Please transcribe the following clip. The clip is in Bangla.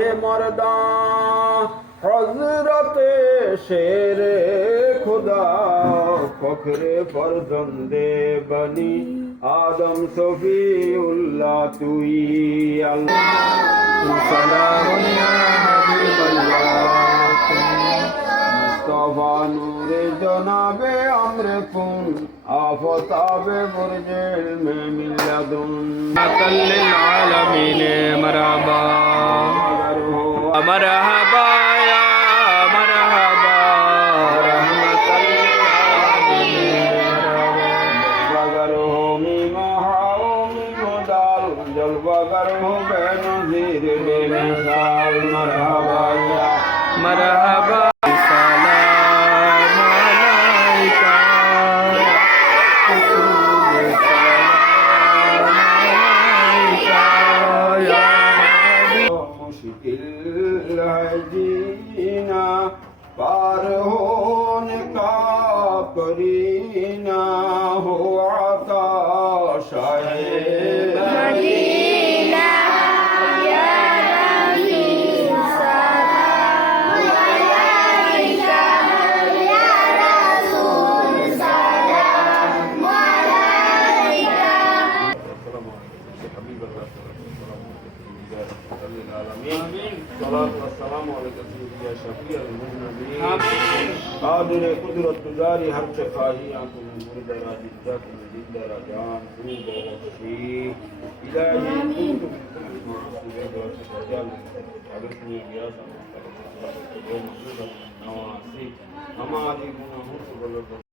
হে মরদা হজরতে শের খুদা, ফখরে ফরজন্দে বনি আদম সফি উল্লাহ তুই আল্লাহ। নূরে জনাবে আমরে কুন আফতাবে বুরজে মে মিলাদুন। আলামিনে। مرحبا يا مرحبا رحمة جلوہ گر ہوں بے نظیر بے مثال مرحبا یا है जीना पार होने का करीना हो आकाश है الصلاة والسلام على سيدنا شفيع المذنبين قادر قدرة تجاري هر شفاهي عنكم المرد راجدكم جد رجان طوب وخشي إلهي كنت أبرتني بياسا ومسوسا نواسيك أما عليكم أمرت